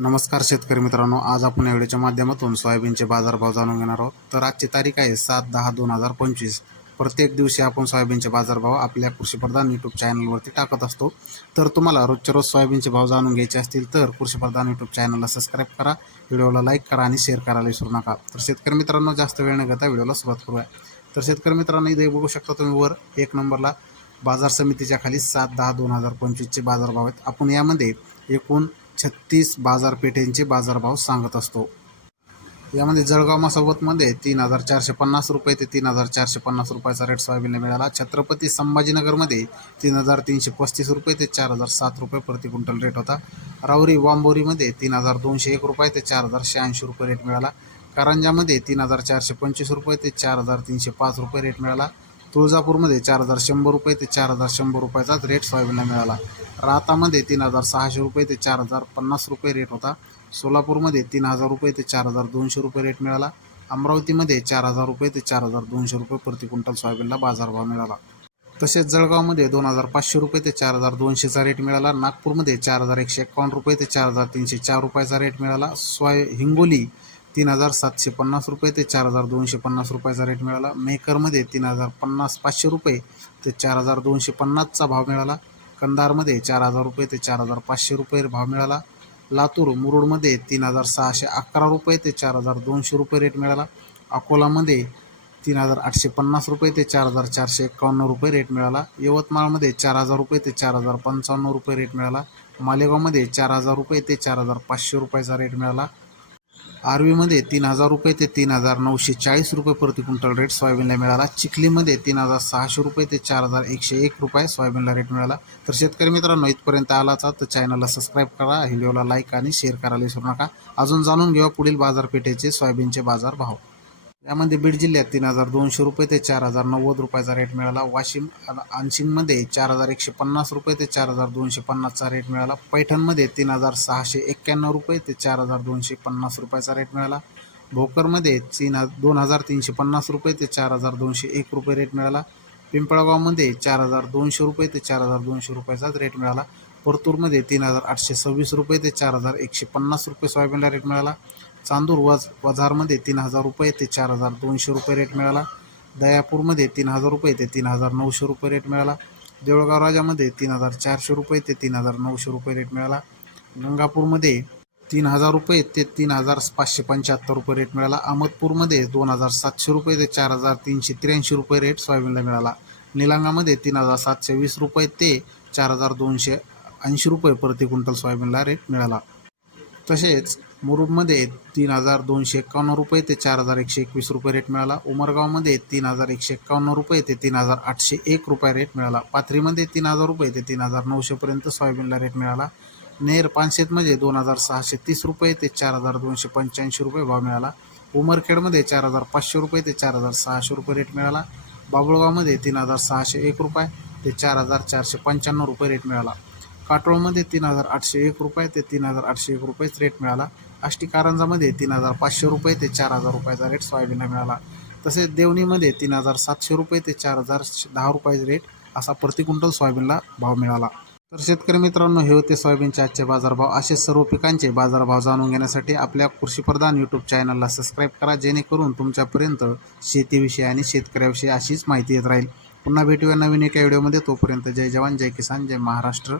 नमस्कार शेतकरी मित्रांनो आज आपण या व्हिडिओच्या माध्यमातून सोयाबीनचे बाजारभाव जाणून घेणार आहोत. तर आजची तारीख आहे सात दहा दोन हजार पंचवीस. प्रत्येक दिवशी आपण सोयाबीनचे बाजारभाव आपल्या कृषीप्रधान यूट्यूब चॅनलवरती टाकत असतो. तर तुम्हाला रोजच्या रोज सोयाबीनचे भाव जाणून घ्यायचे असतील तर कृषीप्रधान यूट्यूब चॅनलला सबस्क्राईब करा व्हिडिओला लाईक करा आणि शेअर करायला विसरू नका. तर शेतकरी मित्रांनो जास्त वेळ न घेता व्हिडिओला सुरुवात करूया. तर शेतकरी मित्रांनो इथे बघू शकता तुम्ही वर एक नंबरला बाजार समितीच्या खाली सात दहा दोन हजार पंचवीसचे बाजारभाव आहेत. आपण यामध्ये एकूण छत्तीस बाजारपेठेंचे बाजारभाव सांगत असतो. यामध्ये जळगाव मसोबतमध्ये तीन हजार चारशे पन्नास रुपये ते तीन हजार चारशे पन्नास रुपयाचा रेट सोयाबीनला मिळाला. छत्रपती संभाजीनगरमध्ये तीन हजार तीनशे पस्तीस रुपये ते चार हजार सात रुपये प्रति क्विंटल रेट होता. रावरी वांबोरीमध्ये तीन हजार दोनशे एक रुपये ते चार हजार शहाऐंशी रुपये रेट मिळाला. कारंजामध्ये तीन हजार चारशे पंचवीस रुपये ते चार हजार तीनशे पाच रुपये रेट मिळाला. तुळजापूरमध्ये चार हजार शंभर रुपये ते चार हजार शंभर रुपयाचाच रेट सोयाबीनला मिळाला. रातामध्ये तीन हजार सहाशे रुपये ते चार हजार पन्नास रुपये रेट होता. सोलापूरमध्ये तीन हजार रुपये ते चार हजार दोनशे रुपये रेट मिळाला. अमरावतीमध्ये चार हजार रुपये ते चार हजार दोनशे रुपये प्रति क्विंटल सोयाबीनला बाजारभाव मिळाला. तसेच जळगावमध्ये दोन हजार पाचशे रुपये ते चार हजार दोनशेचा रेट मिळाला. नागपूरमध्ये चार हजार एकशे एकावन्न रुपये ते चार हजार तीनशे चार रुपयाचा रेट मिळाला. सोय हिंगोली तीन हजार सातशे पन्नास रुपये ते चार हजार दोनशे पन्नास रुपयाचा रेट मिळाला मेहकरमध्ये तीन हजार पन्नास पाचशे रुपये ते चार हजार दोनशे पन्नासचा भाव मिळाला कंधारमध्ये चार हजार रुपये ते चार हजार पाचशे रुपये भाव मिळाला लातूर मुरुडमध्ये तीन हजार सहाशे अकरा रुपये ते चार हजार दोनशे रुपये रेट मिळाला अकोलामध्ये तीन हजार आठशे पन्नास रुपये ते चार हजार चारशे एकावन्न रुपये रेट मिळाला यवतमाळमध्ये चार हजार रुपये ते चार हजार पंचावन्न रुपये रेट मिळाला मालेगावमध्ये चार हजार रुपये ते चार हजार पाचशे रुपयाचा रेट मिळाला आर्वीमध्ये तीन हजार रुपये ते तीन हजार नऊशे चाळीस रुपये प्रति क्विंटल रेट सोयाबीनला मिळाला. चिखलीमध्ये तीन हजार सहाशे रुपये ते चार हजार एकशे एक रुपये सोयाबीनला रेट मिळाला. तर शेतकरी मित्रांनो इथपर्यंत आलाचा तर चॅनलला सबस्क्राईब करा व्हिडिओला लाईक आणि शेअर करायला विसरू नका. अजून जाणून घेऊ पुढील बाजारपेठेचे सोयाबीनचे बाजार भाव यामध्ये बीड जिल्ह्यात तीन हजार दोनशे रुपये ते चार हजार नव्वद रुपयाचा रेट मिळाला. वाशिम आनशिंगमध्ये चार हजार एकशे पन्नास रुपये ते चार हजार दोनशे पन्नासचा रेट मिळाला. पैठणमध्ये तीन हजार सहाशे एक्क्याण्णव रुपये ते चार हजार दोनशे पन्नास रुपयाचा रेट मिळाला. भोकरमध्ये तीन दोन हजार तीनशे पन्नास रुपये ते चार हजार दोनशे एक रुपये रेट मिळाला. पिंपळगावमध्ये चार हजार दोनशे रुपये ते चार हजार दोनशे रुपयाचाच रेट मिळाला. परतूरमध्ये तीन हजार आठशे सव्वीस रुपये ते चार हजार एकशे पन्नास रुपये सोयाबीनला रेट मिळाला. चांदूर वज वझारमध्ये तीन हजार रुपये ते चार हजार दोनशे रुपये रेट मिळाला. दयापूरमध्ये तीन हजार रुपये ते तीन हजार नऊशे रुपये रेट मिळाला. देऊळगाव राजामध्ये तीन हजार चारशे रुपये ते तीन हजार नऊशे रुपये रेट मिळाला. गंगापूरमध्ये तीन हजार रुपये ते तीन हजार पाचशे पंच्याहत्तर रुपये रेट मिळाला. अहमदपूरमध्ये दोन हजार सातशे रुपये ते चार हजार तीनशे त्र्याऐंशी रुपये रेट सोयाबीनला मिळाला. निलंगामध्ये तीन हजार सातशे वीस रुपये ते चार हजार दोनशे ऐंशी रुपये प्रति क्विंटल सोयाबीनला रेट मिळाला. तसेच मुरुडमध्ये तीन हजार दोनशे एकावन्न रुपये ते चार हजार एकशे एकवीस रुपये रेट मिळाला. उमरगावमध्ये तीन हजार एकशे एकावन्न रुपये ते तीन हजार आठशे एक रुपये रेट मिळाला. पाथरीमध्ये तीन हजार रुपये ते तीन हजार नऊशेपर्यंत सोयाबीनला रेट मिळाला. नेर पानशेतमध्ये दोन हजार सहाशे तीस रुपये ते चार हजार दोनशे पंच्याऐंशी रुपये भाव मिळाला. उमरखेडमध्ये चार हजार पाचशे रुपये ते चार हजार सहाशे रुपये रेट मिळाला. बाबुळगावमध्ये तीन हजार सहाशे एक रुपये ते चार हजार चारशे पंच्याण्णव रुपये रेट मिळाला. काटोळमध्ये तीन हजार आठशे एक रुपये ते तीन हजार आठशे एक रुपयेच रेट मिळाला. आष्टी कारंजामध्ये तीन हजार पाचशे रुपये ते चार हजार रुपयाचा रेट सोयाबीनला मिळाला. तसेच देवणीमध्ये तीन हजार सातशे रुपये ते चार हजार दहा रुपयाचा रेट असा प्रति क्विंटल सोयाबीनला भाव मिळाला. तर शेतकरी मित्रांनो हे होते सोयाबीनचे आजचे बाजारभाव. असे सर्व पिकांचे बाजारभाव जाणून घेण्यासाठी आपल्या कृषीप्रधान यूट्यूब चॅनलला सबस्क्राईब करा जेणेकरून तुमच्यापर्यंत शेतीविषयी आणि शेतकऱ्याविषयी अशीच माहिती येत राहील. पुन्हा भेटूया नवीन एका व्हिडिओमध्ये तोपर्यंत जय जवान जय किसान जय महाराष्ट्र.